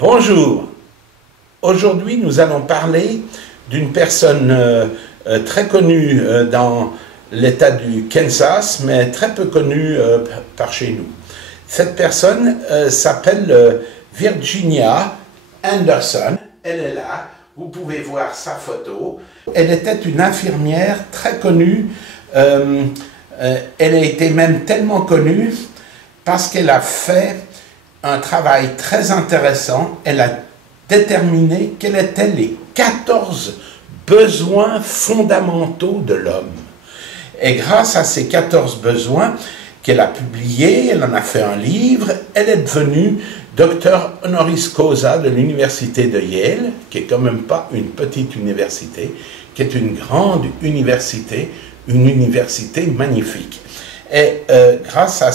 Bonjour, aujourd'hui nous allons parler d'une personne très connue dans l'État du Kansas, mais très peu connue par chez nous. Cette personne s'appelle Virginia Anderson, elle est là, vous pouvez voir sa photo. Elle était une infirmière très connue, elle a été même tellement connue parce qu'elle a fait un travail très intéressant. Elle a déterminé quels étaient les 14 besoins fondamentaux de l'homme. Et grâce à ces 14 besoins qu'elle a publiés, elle en a fait un livre, elle est devenue docteur honoris causa de l'université de Yale, qui est quand même pas une petite université, qui est une grande université, une université magnifique. Et grâce à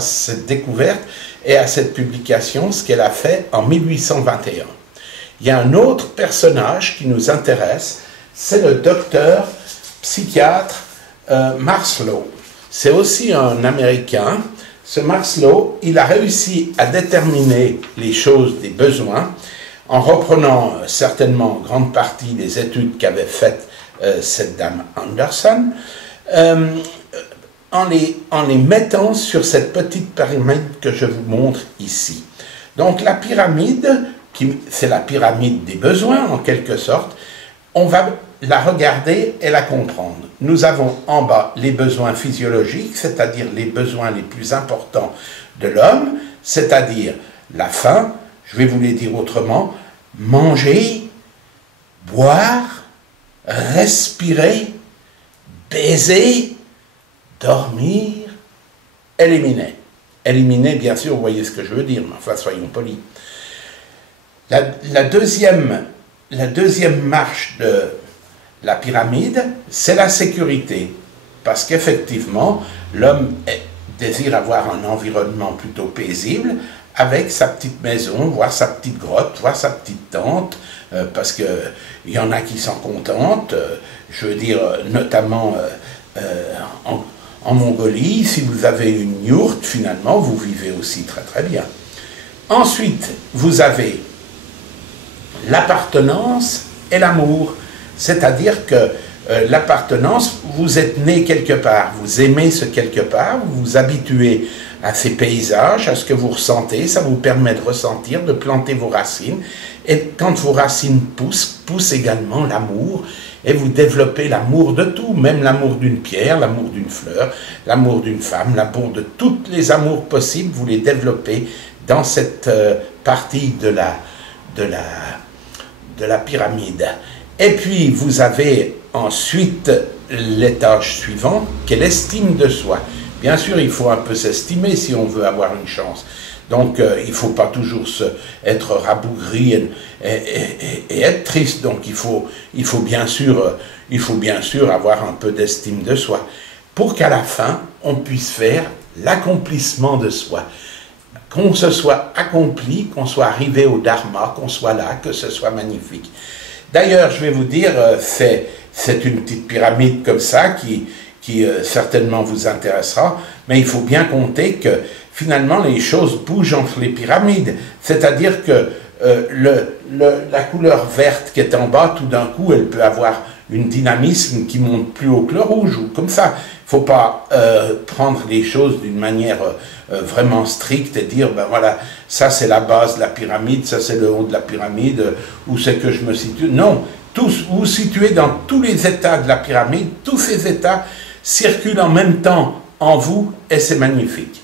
cette découverte et à cette publication, ce qu'elle a fait en 1821. Il y a un autre personnage qui nous intéresse, c'est le docteur psychiatre Maslow. C'est aussi un Américain. Ce Maslow, il a réussi à déterminer les choses des besoins en reprenant certainement en grande partie des études qu'avait faites cette dame Anderson, en les mettant sur cette petite pyramide que je vous montre ici. Donc la pyramide, c'est la pyramide des besoins en quelque sorte, on va la regarder et la comprendre. Nous avons en bas les besoins physiologiques, c'est-à-dire les besoins les plus importants de l'homme, c'est-à-dire la faim, je vais vous les dire autrement, manger, boire, respirer, baiser, dormir, éliminer. Éliminer, bien sûr, vous voyez ce que je veux dire, mais enfin, soyons polis. La deuxième marche de la pyramide, c'est la sécurité. Parce qu'effectivement, l'homme désire avoir un environnement plutôt paisible, avec sa petite maison, voire sa petite grotte, voire sa petite tente, parce qu'il y en a qui s'en contentent, je veux dire, notamment en Mongolie, si vous avez une yourte, finalement, vous vivez aussi très très bien. Ensuite, vous avez l'appartenance et l'amour, c'est-à-dire que l'appartenance, vous êtes né quelque part, vous aimez ce quelque part, vous vous habituez à ces paysages, à ce que vous ressentez, ça vous permet de ressentir, de planter vos racines, et quand vos racines poussent également l'amour, et vous développez l'amour de tout, même l'amour d'une pierre, l'amour d'une fleur, l'amour d'une femme, l'amour de tous les amours possibles, vous les développez dans cette partie de la pyramide. Et puis vous avez ensuite l'étage suivant, qui est l'estime de soi. Bien sûr, il faut un peu s'estimer si on veut avoir une chance. Donc, il ne faut pas toujours être rabougri et être triste. Donc, il faut bien sûr avoir un peu d'estime de soi pour qu'à la fin, on puisse faire l'accomplissement de soi. Qu'on se soit accompli, qu'on soit arrivé au Dharma, qu'on soit là, que ce soit magnifique. D'ailleurs, je vais vous dire, c'est une petite pyramide comme ça qui certainement vous intéressera, mais il faut bien compter que finalement les choses bougent entre les pyramides, c'est-à-dire que la couleur verte qui est en bas, tout d'un coup, elle peut avoir une dynamisme qui monte plus haut que le rouge, ou comme ça. Il ne faut pas prendre les choses d'une manière vraiment stricte et dire, ben voilà, ça c'est la base de la pyramide, ça c'est le haut de la pyramide, où c'est que je me situe. Non, vous vous situez dans tous les états de la pyramide, tous ces états circulent en même temps en vous, et c'est magnifique.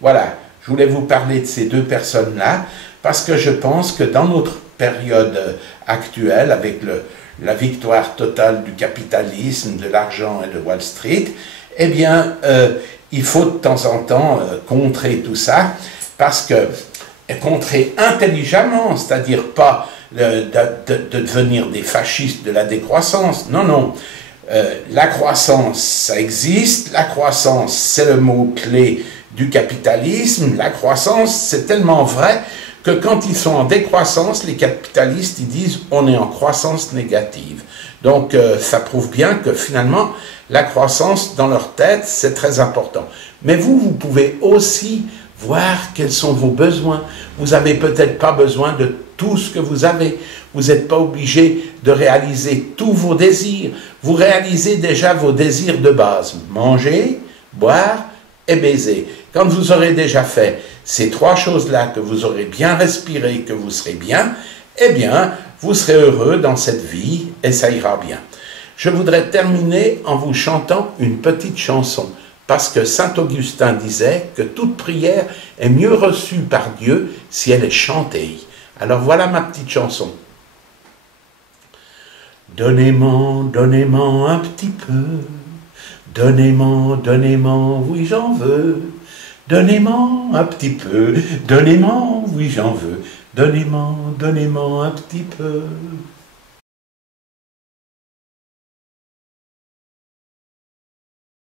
Voilà, je voulais vous parler de ces deux personnes-là, parce que je pense que dans notre période actuelle, avec la victoire totale du capitalisme, de l'argent et de Wall Street, eh bien, il faut de temps en temps contrer tout ça, parce que contrer intelligemment, c'est-à-dire pas de devenir des fascistes de la décroissance, non, non. La croissance, ça existe, la croissance, c'est le mot-clé du capitalisme, la croissance, c'est tellement vrai que quand ils sont en décroissance, les capitalistes, ils disent on est en croissance négative. Donc ça prouve bien que finalement, la croissance dans leur tête, c'est très important. Mais vous pouvez aussi voir quels sont vos besoins. Vous n'avez peut-être pas besoin de tout ce que vous avez. Vous n'êtes pas obligé de réaliser tous vos désirs. Vous réalisez déjà vos désirs de base. Manger, boire et baiser. Quand vous aurez déjà fait ces trois choses-là, que vous aurez bien respiré, que vous serez bien, eh bien, vous serez heureux dans cette vie et ça ira bien. Je voudrais terminer en vous chantant une petite chanson, parce que saint Augustin disait que toute prière est mieux reçue par Dieu si elle est chantée. Alors voilà ma petite chanson. Donnez-moi, donnez-moi un petit peu, donnez-moi, donnez-moi, oui j'en veux. Donnez-moi un petit peu, donnez-moi, oui j'en veux. Donnez-moi, donnez-moi un petit peu.